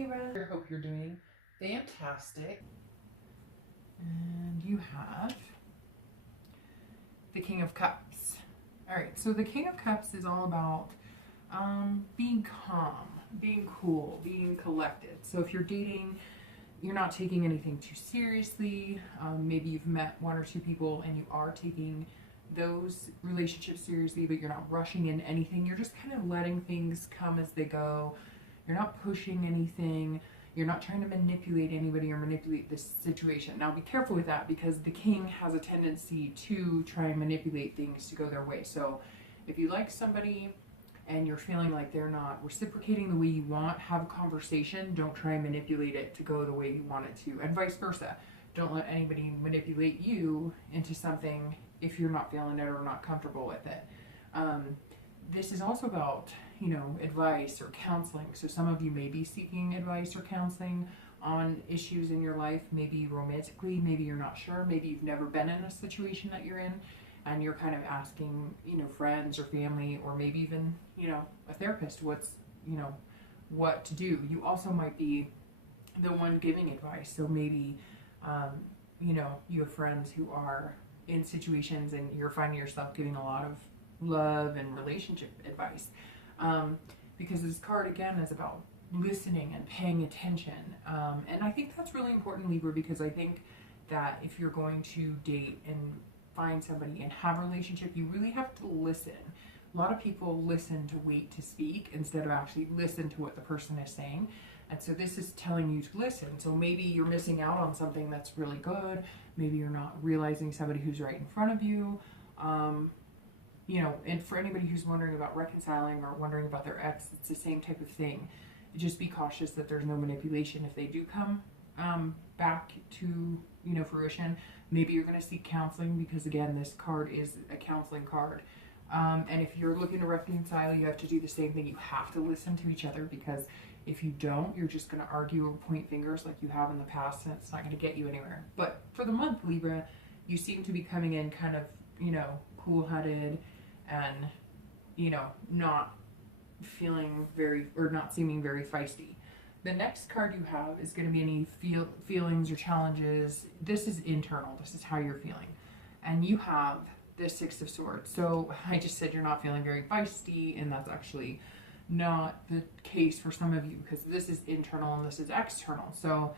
Libra. I hope you're doing fantastic. And you have the King of Cups. All right, so the King of Cups is all about being calm, being cool, being collected. So if you're dating, you're not taking anything too seriously. Maybe you've met one or two people and you are taking those relationships seriously, but you're not rushing in anything. You're just kind of letting things come as they go. You're not pushing anything. You're not trying to manipulate anybody or manipulate this situation. Now be careful with that, because the king has a tendency to try and manipulate things to go their way. So if you like somebody and you're feeling like they're not reciprocating the way you want, have a conversation. Don't try and manipulate it to go the way you want it to, and vice versa. Don't let anybody manipulate you into something if you're not feeling it or not comfortable with it. This is also about, you know, advice or counseling. So some of you may be seeking advice or counseling on issues in your life, maybe romantically, maybe you're not sure, maybe you've never been in a situation that you're in and you're kind of asking, you know, friends or family, or maybe even, you know, a therapist, what's, you know, what to do. You also might be the one giving advice. So maybe, you know, you have friends who are in situations and you're finding yourself giving a lot of love and relationship advice. Because this card again is about listening and paying attention. And I think that's really important, Libra, because I think that if you're going to date and find somebody and have a relationship, you really have to listen. A lot of people listen to wait to speak instead of actually listen to what the person is saying. And so this is telling you to listen. So maybe you're missing out on something that's really good. Maybe you're not realizing somebody who's right in front of you. You know, and for anybody who's wondering about reconciling or wondering about their ex, it's the same type of thing. Just be cautious that there's no manipulation if they do come back to, you know, fruition. Maybe you're going to seek counseling, because again, this card is a counseling card. And if you're looking to reconcile, you have to do the same thing. You have to listen to each other, because if you don't, you're just going to argue or point fingers like you have in the past, and it's not going to get you anywhere. But for the month, Libra, you seem to be coming in kind of, you know, cool-headed and, you know, not feeling very, or not seeming very feisty. The next card you have is going to be any feelings or challenges. This is internal. This is how you're feeling. And you have the Six of Swords. So I just said you're not feeling very feisty, and that's actually not the case for some of you, because this is internal and this is external. So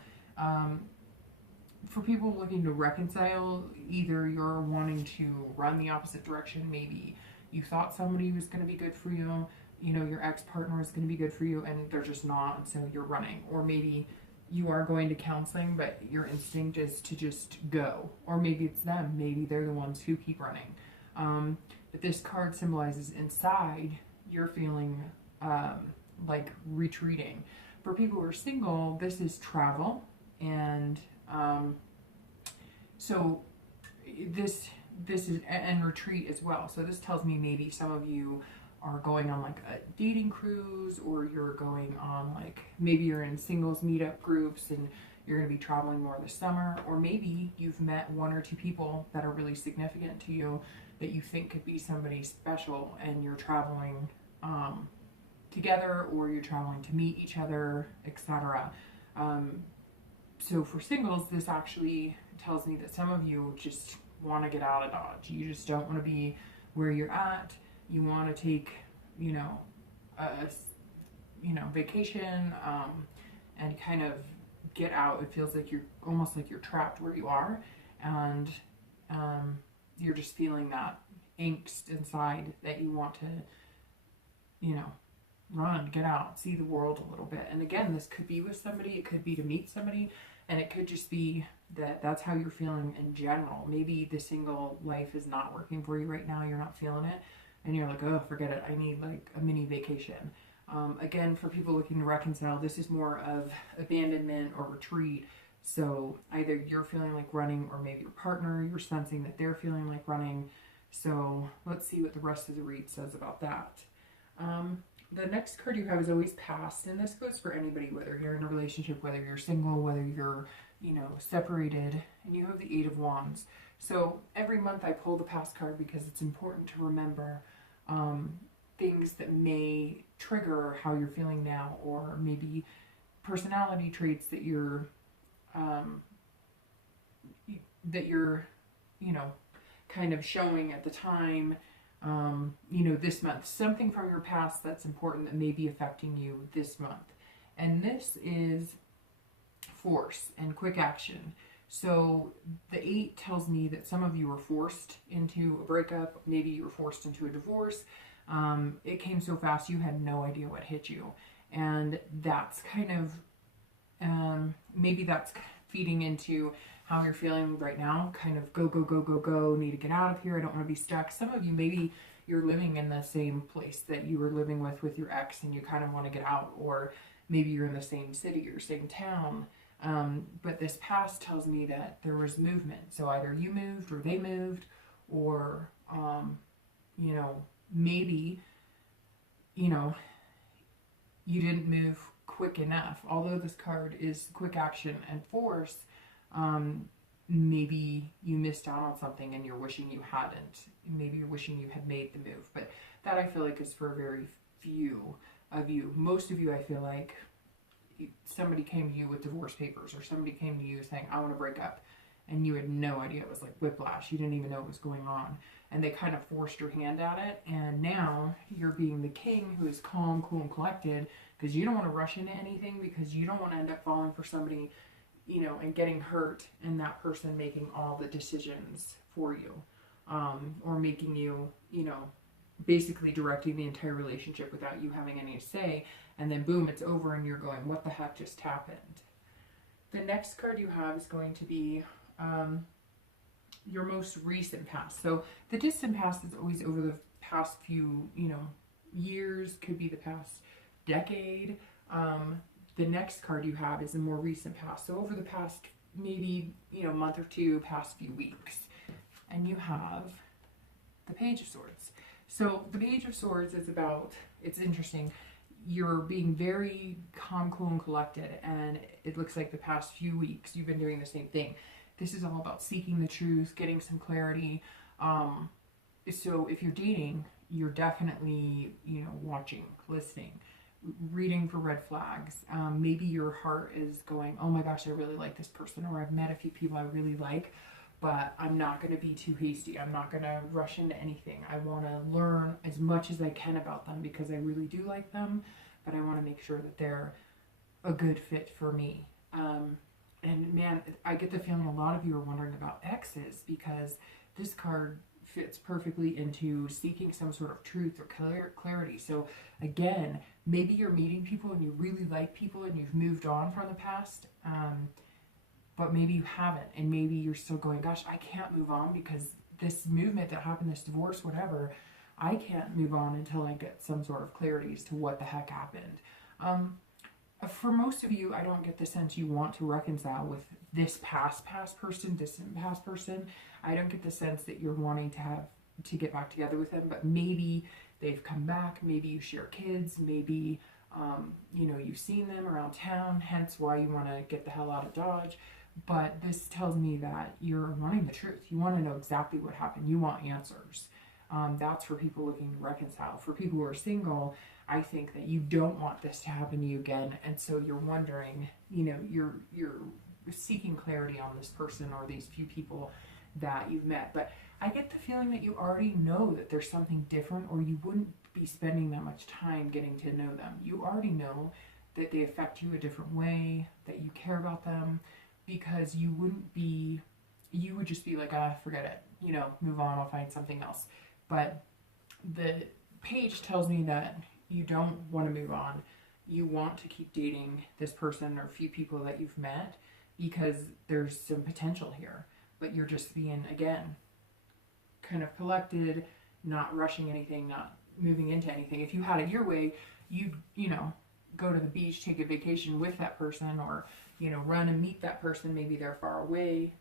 for people looking to reconcile, either you're wanting to run the opposite direction. Maybe you thought somebody was going to be good for you, you know, your ex-partner is going to be good for you, and they're just not, so you're running. Or maybe you are going to counseling, but your instinct is to just go. Or maybe it's them. Maybe they're the ones who keep running. But this card symbolizes inside you're feeling like retreating. For people who are single, this is travel. And so this is, and retreat as well. So this tells me maybe some of you are going on like a dating cruise, or you're going on like, maybe you're in singles meetup groups and you're going to be traveling more this summer. Or maybe you've met one or two people that are really significant to you that you think could be somebody special, and you're traveling together, or you're traveling to meet each other, etc. So for singles, this actually tells me that some of you just want to get out of Dodge. You just don't want to be where you're at. You want to take, you know, vacation, and kind of get out. It feels like you're almost like you're trapped where you are, and you're just feeling that angst inside that you want to, you know, run, get out, see the world a little bit. And again, this could be with somebody, it could be to meet somebody, and it could just be that that's how you're feeling in general. Maybe the single life is not working for you right now, you're not feeling it, and you're like, oh, forget it, I need like a mini vacation. Again, for people looking to reconcile, this is more of abandonment or retreat. So either you're feeling like running, or maybe your partner, you're sensing that they're feeling like running. So let's see what the rest of the read says about that. The next card you have is always past, and this goes for anybody, whether you're in a relationship, whether you're single, whether you're, you know, separated, and you have the Eight of Wands. So every month I pull the past card because it's important to remember things that may trigger how you're feeling now, or maybe personality traits that you're, you know, kind of showing at the time, you know, this month. Something from your past that's important that may be affecting you this month. And this is force and quick action. So the 8 tells me that some of you were forced into a breakup. Maybe you were forced into a divorce. It came so fast you had no idea what hit you. And that's kind of, maybe that's feeding into how you're feeling right now. Kind of go, go, go, go, go, need to get out of here. I don't want to be stuck. Some of you, maybe you're living in the same place that you were living with your ex and you kind of want to get out. Or maybe you're in the same city or same town. But this past tells me that there was movement. So either you moved or they moved, or, you know, maybe, you know, you didn't move quick enough. Although this card is quick action and force, maybe you missed out on something and you're wishing you hadn't. Maybe you're wishing you had made the move. But that I feel like is for very few of you. Most of you, I feel like, somebody came to you with divorce papers, or somebody came to you saying, I want to break up, and you had no idea. It was like whiplash. You didn't even know what was going on, and they kind of forced your hand at it. And now you're being the king who is calm, cool, and collected, because you don't want to rush into anything, because you don't want to end up falling for somebody, you know, and getting hurt, and that person making all the decisions for you, or making you, you know, basically directing the entire relationship without you having any say. And then boom, it's over and you're going, what the heck just happened? The next card you have is going to be your most recent past. So the distant past is always over the past few, you know, years, could be the past decade. The next card you have is a more recent past. So over the past maybe, you know, month or two, past few weeks. And you have the Page of Swords. So the Page of Swords is about, it's interesting, you're being very calm, cool, and collected, and it looks like the past few weeks you've been doing the same thing. This is all about seeking the truth, getting some clarity. So if you're dating, you're definitely, you know, watching, listening, reading for red flags. Maybe your heart is going, oh my gosh, I really like this person, or I've met a few people I really like, but I'm not going to be too hasty. I'm not going to rush into anything. I want to learn as much as I can about them because I really do like them, but I want to make sure that they're a good fit for me. And man, I get the feeling a lot of you are wondering about exes, because this card fits perfectly into seeking some sort of truth or clarity. So again, maybe you're meeting people and you really like people and you've moved on from the past, but maybe you haven't, and maybe you're still going, gosh, I can't move on because this movement that happened, this divorce, whatever, I can't move on until I get some sort of clarity as to what the heck happened. For most of you, I don't get the sense you want to reconcile with this past person, distant past person. I don't get the sense that you're wanting to get back together with them, but maybe they've come back, maybe you share kids, maybe you know, you've seen them around town, hence why you want to get the hell out of Dodge. But this tells me that you're wanting the truth. You want to know exactly what happened. You want answers. That's for people looking to reconcile. For people who are single, I think that you don't want this to happen to you again, and so you're wondering, you know, you're seeking clarity on this person or these few people that you've met. But I get the feeling that you already know that there's something different, or you wouldn't be spending that much time getting to know them. You already know that they affect you a different way, that you care about them, because you would just be like, forget it, you know, move on, I'll find something else. But the page tells me that you don't want to move on. You want to keep dating this person or few people that you've met because there's some potential here, but you're just being, again, kind of collected, not rushing anything, not moving into anything. If you had it your way, you know, go to the beach, take a vacation with that person, or, you know, run and meet that person. Maybe they're far away,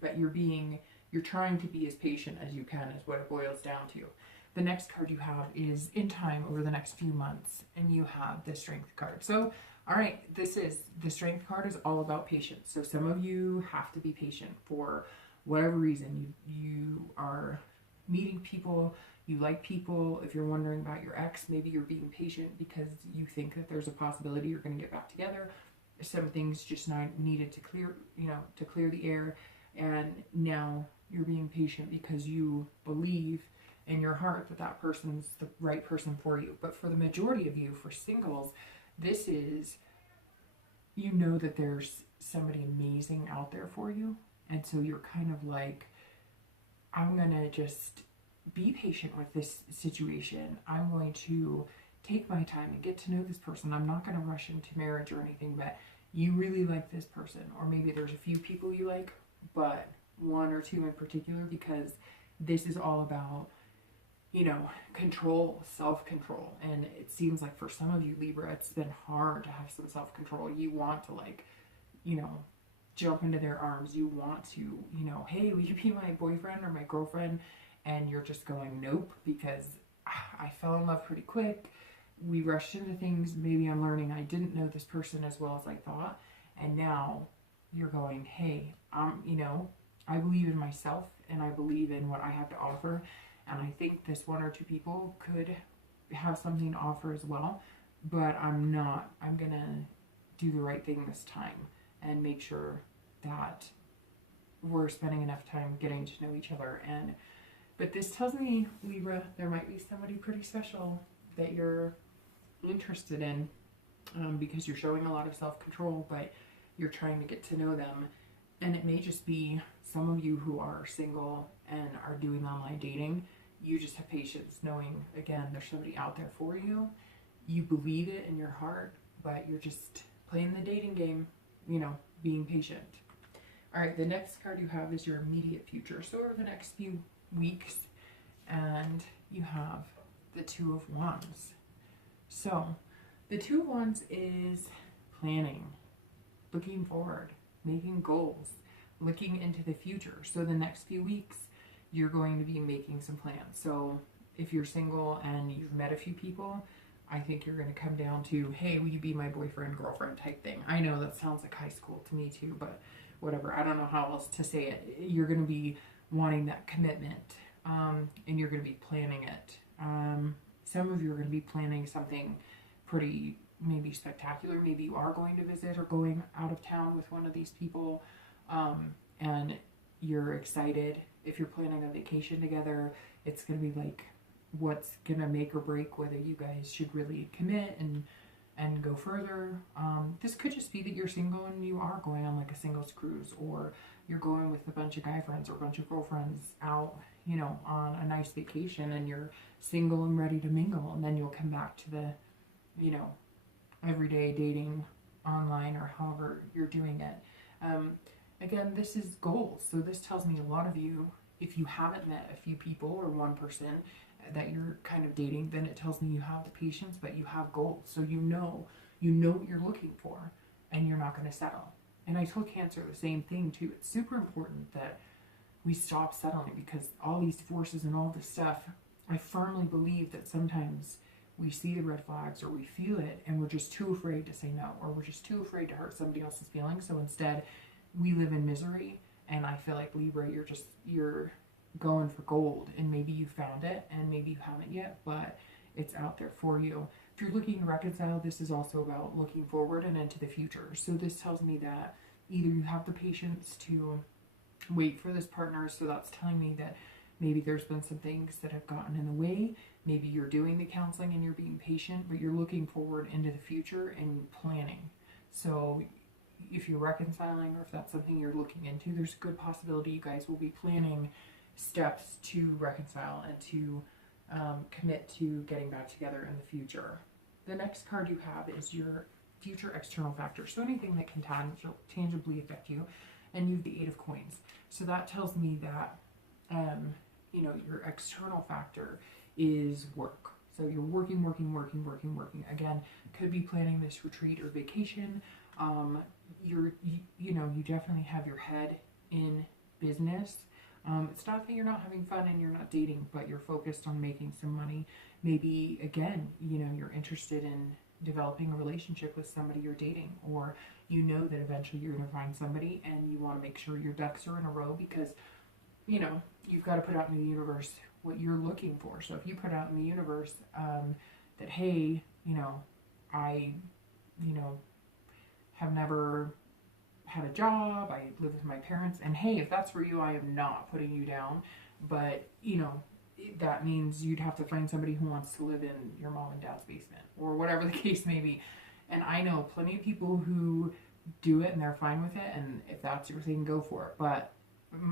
but you're trying to be as patient as you can, is what it boils down to. The next card you have is in time over the next few months, and you have the Strength card. So, all right, the Strength card is all about patience. So some of you have to be patient for whatever reason. You are meeting people, you like people. If you're wondering about your ex, maybe you're being patient because you think that there's a possibility you're going to get back together. Some things just not needed to clear, to clear the air. And now you're being patient because you believe in your heart that that person's the right person for you. But for the majority of you, for singles, this is, you know that there's somebody amazing out there for you. And so you're kind of like, I'm going to just be patient with this situation. I'm going to take my time and get to know this person. I'm not going to rush into marriage or anything, but you really like this person. Or maybe there's a few people you like, but one or two in particular, because this is all about, control, self-control. And it seems like for some of you, Libra, it's been hard to have some self-control. You want to jump into their arms. You want to, hey, will you be my boyfriend or my girlfriend? And you're just going, nope, because I fell in love pretty quick. We rushed into things. Maybe I'm learning I didn't know this person as well as I thought. And now you're going, hey, I believe in myself and I believe in what I have to offer. And I think this one or two people could have something to offer as well. But I'm not. I'm going to do the right thing this time and make sure that we're spending enough time getting to know each other. But this tells me, Libra, there might be somebody pretty special that you're interested in, because you're showing a lot of self-control, but you're trying to get to know them. And it may just be some of you who are single and are doing online dating. You just have patience knowing, again, there's somebody out there for you. You believe it in your heart, but you're just playing the dating game, being patient. All right, the next card you have is your immediate future. So over the next few weeks, and you have the Two of Wands. So the Two of Wands is planning, looking forward, making goals, looking into the future. So the next few weeks, you're going to be making some plans. So if you're single and you've met a few people, I think you're going to come down to, hey, will you be my boyfriend, girlfriend type thing. I know that sounds like high school to me too, but whatever. I don't know how else to say it. You're going to be wanting that commitment, and you're going to be planning it. Some of you are going to be planning something pretty maybe spectacular. Maybe you are going to visit or going out of town with one of these people, and you're excited. If you're planning a vacation together, it's going to be like what's going to make or break whether you guys should really commit and go further. This could just be that you're single and you are going on like a singles cruise, or you're going with a bunch of guy friends or a bunch of girlfriends out, on a nice vacation, and you're single and ready to mingle, and then you'll come back to the, everyday dating online or however you're doing it. Again, this is goals. So this tells me a lot of you, if you haven't met a few people or one person that you're kind of dating, then it tells me you have the patience, but you have goals. So you know what you're looking for, and you're not going to settle. And I told Cancer the same thing too. It's super important that we stop settling, because all these forces and all this stuff, I firmly believe that sometimes we see the red flags or we feel it and we're just too afraid to say no, or we're just too afraid to hurt somebody else's feelings. So instead we live in misery. And I feel like, Libra, you're going for gold, and maybe you found it and maybe you haven't yet, but it's out there for you. If you're looking to reconcile, this is also about looking forward and into the future. So this tells me that either you have the patience to wait for this partner, so that's telling me that maybe there's been some things that have gotten in the way. Maybe you're doing the counseling and you're being patient, but you're looking forward into the future and planning. So if you're reconciling, or if that's something you're looking into, there's a good possibility you guys will be planning steps to reconcile and to commit to getting back together in the future. The next card you have is your future external factor. So anything that can tangibly affect you. And you have the Eight of Coins. So that tells me that, your external factor is work. So you're working. Again, could be planning this retreat or vacation. You definitely have your head in business. It's not that you're not having fun and you're not dating, but you're focused on making some money. Maybe, again, you're interested in developing a relationship with somebody you're dating, or that eventually you're going to find somebody, and you want to make sure your ducks are in a row, because you've got to put out in the universe what you're looking for. So if you put out in the universe that, hey, you know, I, you know, have never had a job, I live with my parents, and hey, if that's for you, I am not putting you down, but, you know, that means you'd have to find somebody who wants to live in your mom and dad's basement, or whatever the case may be. And I know plenty of people who do it and they're fine with it, and if that's your thing, go for it. But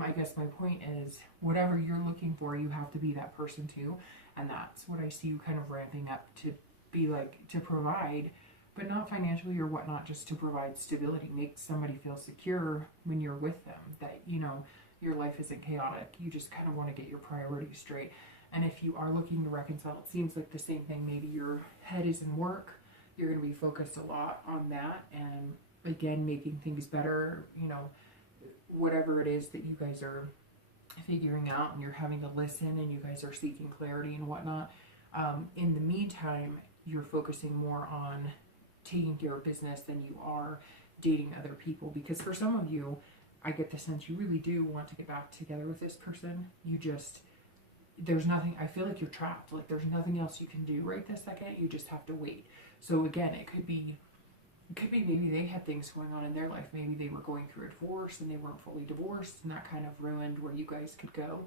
I guess my point is, whatever you're looking for, you have to be that person too, and that's what I see you kind of ramping up to be, like, to provide, but not financially or whatnot, just to provide stability, make somebody feel secure when you're with them, that, you know, your life isn't chaotic. You just kind of want to get your priorities straight. And if you are looking to reconcile, it seems like the same thing. Maybe your head is in work. You're going to be focused a lot on that. And again, making things better, you know, whatever it is that you guys are figuring out and you're having to listen and you guys are seeking clarity and whatnot. In the meantime, you're focusing more on taking care of business than you are dating other people. Because for some of you, I get the sense you really do want to get back together with this person. You just, there's nothing, I feel like you're trapped. Like there's nothing else you can do right this second. You just have to wait. So again, it could be maybe they had things going on in their life. Maybe they were going through a divorce and they weren't fully divorced, and that kind of ruined where you guys could go.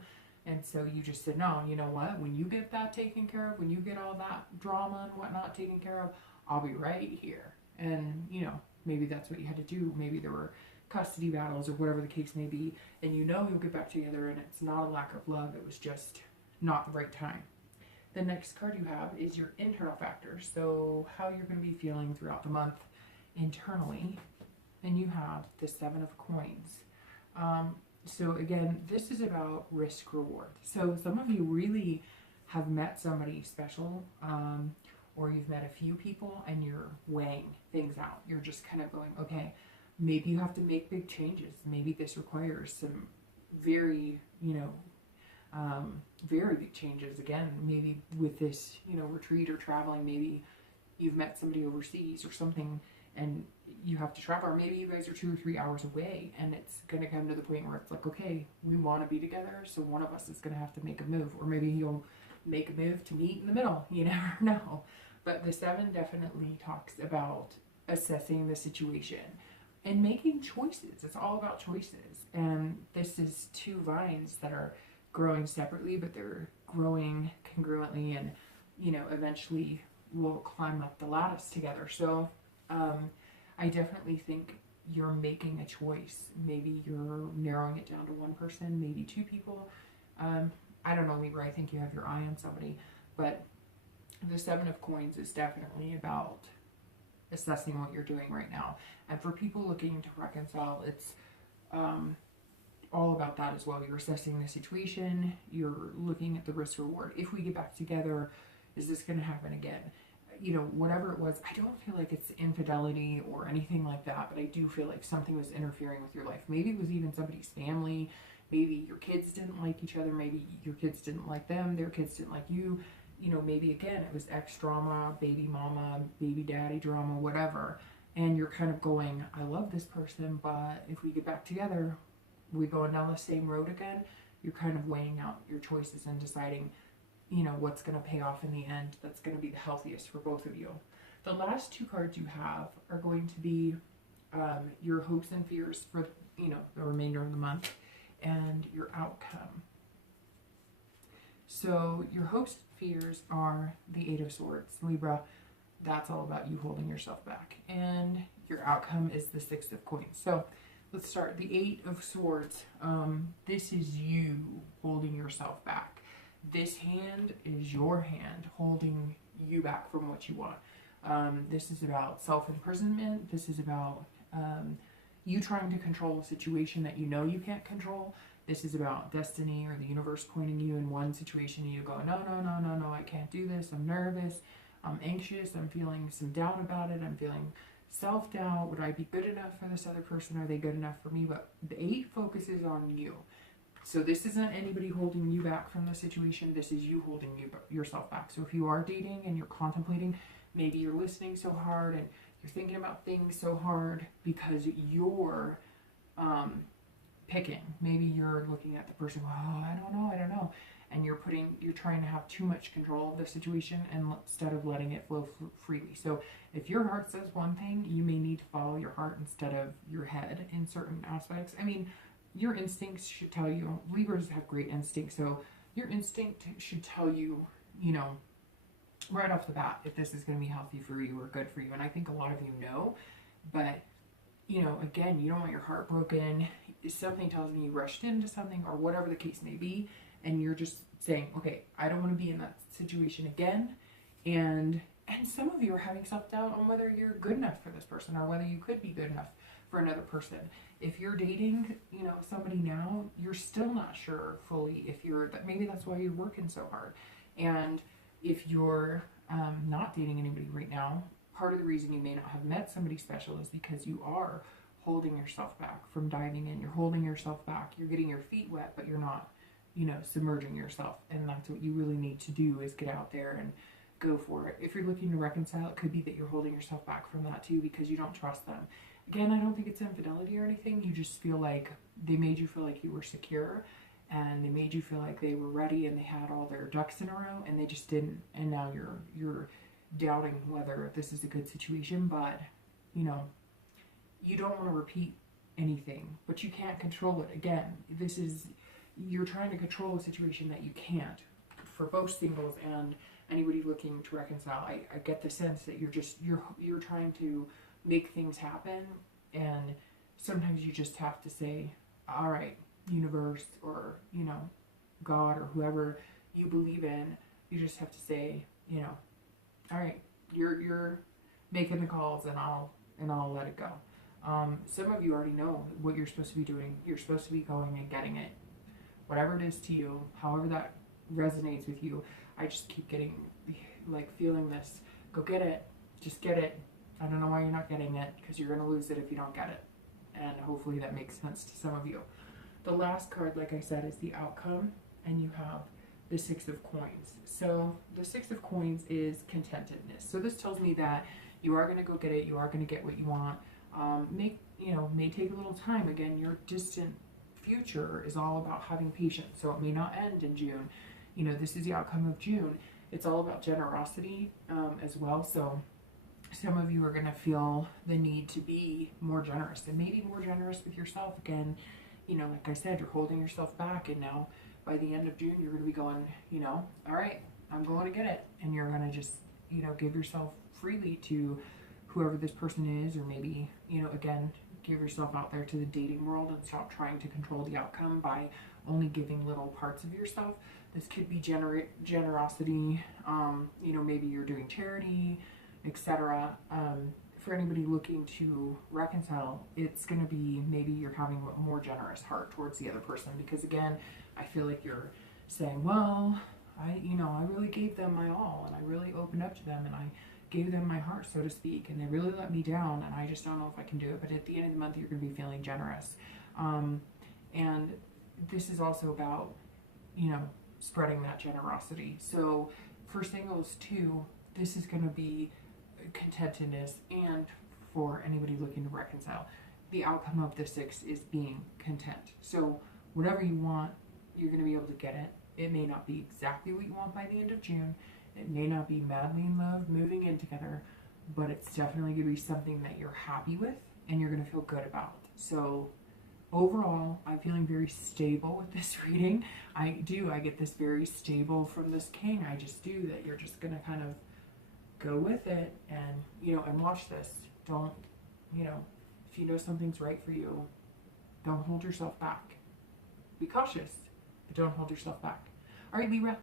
And so you just said, no, you know what? When you get that taken care of, when you get all that drama and whatnot taken care of, I'll be right here. And, you know, maybe that's what you had to do. Maybe there were custody battles or whatever the case may be, and you know you'll get back together, and it's not a lack of love, it was just not the right time. The next card you have is your internal factors, so how you're going to be feeling throughout the month internally. And you have the 7 of Coins. So again, this is about risk reward. So some of you really have met somebody special, or you've met a few people and you're weighing things out. You're just kind of going, okay, maybe you have to make big changes. Maybe this requires some very, you know, very big changes. Again, maybe with this, you know, retreat or traveling, maybe you've met somebody overseas or something and you have to travel, or maybe you guys are 2 or 3 hours away and it's going to come to the point where it's like, okay, we want to be together, so one of us is going to have to make a move, or maybe you'll make a move to meet in the middle. You never know. But the 7 definitely talks about assessing the situation and making choices. It's all about choices. And this is 2 vines that are growing separately, but they're growing congruently, and, you know, eventually will climb up the lattice together. So I definitely think you're making a choice. Maybe you're narrowing it down to one person, maybe 2 people. I don't know, Libra, I think you have your eye on somebody, but the 7 of Coins is definitely about assessing what you're doing right now. And for people looking to reconcile, it's all about that as well. You're assessing the situation, you're looking at the risk reward. If we get back together, is this going to happen again? You know, whatever it was, I don't feel like it's infidelity or anything like that, but I do feel like something was interfering with your life. Maybe it was even somebody's family. Maybe your kids didn't like each other. Maybe your kids didn't like them. Their kids didn't like you. You know, maybe again, it was ex drama, baby mama, baby daddy drama, whatever. And you're kind of going, I love this person, but if we get back together, we going down the same road again. You're kind of weighing out your choices and deciding, you know, what's going to pay off in the end, that's going to be the healthiest for both of you. The last 2 cards you have are going to be your hopes and fears for, you know, the remainder of the month, and your outcome. So your hopes and fears are the 8 of Swords. Libra, that's all about you holding yourself back. And your outcome is the 6 of Coins. So let's start. The 8 of Swords, this is you holding yourself back. This hand is your hand holding you back from what you want. This is about self-imprisonment. This is about you trying to control a situation that you know you can't control. This is about destiny or the universe pointing you in one situation and you go, no, no, no, no, no, I can't do this. I'm nervous. I'm anxious. I'm feeling some doubt about it. I'm feeling self-doubt. Would I be good enough for this other person? Are they good enough for me? But the 8 focuses on you. So this isn't anybody holding you back from the situation. This is you holding yourself back. So if you are dating and you're contemplating, maybe you're listening so hard and you're thinking about things so hard because you're picking. Maybe you're looking at the person, oh, I don't know. and you're trying to have too much control of the situation instead of letting it flow freely. So if your heart says one thing, you may need to follow your heart instead of your head in certain aspects. I mean, your instincts should tell you. Libras have great instincts, so your instinct should tell you, you know, right off the bat if this is going to be healthy for you or good for you. And I think a lot of you know, but you know, again, you don't want your heart broken. Something tells me you rushed into something or whatever the case may be, and you're just saying, okay, I don't want to be in that situation again. And some of you are having self-doubt on whether you're good enough for this person or whether you could be good enough for another person. If you're dating, you know, somebody now, you're still not sure fully if you're, maybe that's why you're working so hard. And if you're not dating anybody right now, part of the reason you may not have met somebody special is because you are holding yourself back from diving in. You're holding yourself back. You're getting your feet wet, but you're not, you know, submerging yourself. And that's what you really need to do, is get out there and go for it. If you're looking to reconcile, it could be that you're holding yourself back from that too because you don't trust them. Again, I don't think it's infidelity or anything. You just feel like they made you feel like you were secure, and they made you feel like they were ready and they had all their ducks in a row, and they just didn't. And now you're doubting whether this is a good situation. But you know, you don't want to repeat anything, but you can't control it. Again, you're trying to control a situation that you can't, for both singles and anybody looking to reconcile. I get the sense that you're trying to make things happen, and sometimes you just have to say, all right, universe, or you know, God, or whoever you believe in, you just have to say, you know, all right, you're making the calls, and I'll let it go. Some of you already know what you're supposed to be doing. You're supposed to be going and getting it, whatever it is to you, however that resonates with you. I just keep getting, like, feeling this, go get it, just get it. I don't know why you're not getting it, because you're going to lose it if you don't get it. And hopefully that makes sense to some of you. The last card, like I said, is the outcome, and you have the Six of Coins. So the Six of Coins is contentedness. So this tells me that you are going to go get it. You are going to get what you want. May take a little time. Again, your distant future is all about having patience. So it may not end in June. You know, this is the outcome of June. It's all about generosity as well. So some of you are going to feel the need to be more generous, and maybe more generous with yourself. Again, you know, like I said, you're holding yourself back, and now by the end of June, you're going to be going, you know, all right, I'm going to get it. And you're going to just, you know, give yourself freely to whoever this person is, or maybe, you know, again, give yourself out there to the dating world and stop trying to control the outcome by only giving little parts of yourself. This could be generosity, you know, maybe you're doing charity, etc. For anybody looking to reconcile, it's going to be maybe you're having a more generous heart towards the other person, because again, I feel like you're saying, well, I really gave them my all, and I really opened up to them, and I gave them my heart, so to speak, and they really let me down, and I just don't know if I can do it. But at the end of the month, you're going to be feeling generous. And this is also about, you know, spreading that generosity. So for singles too, this is going to be contentedness, and for anybody looking to reconcile, the outcome of the Six is being content. So whatever you want, you're going to be able to get it. It may not be exactly what you want by the end of June. It may not be madly in love, moving in together, but it's definitely going to be something that you're happy with and you're going to feel good about. So overall, I'm feeling very stable with this reading. I get this very stable from this King. I just do, that you're just going to kind of go with it, and, you know, and watch this. Don't, you know, if you know something's right for you, don't hold yourself back. Be cautious, but don't hold yourself back. All right, Libra,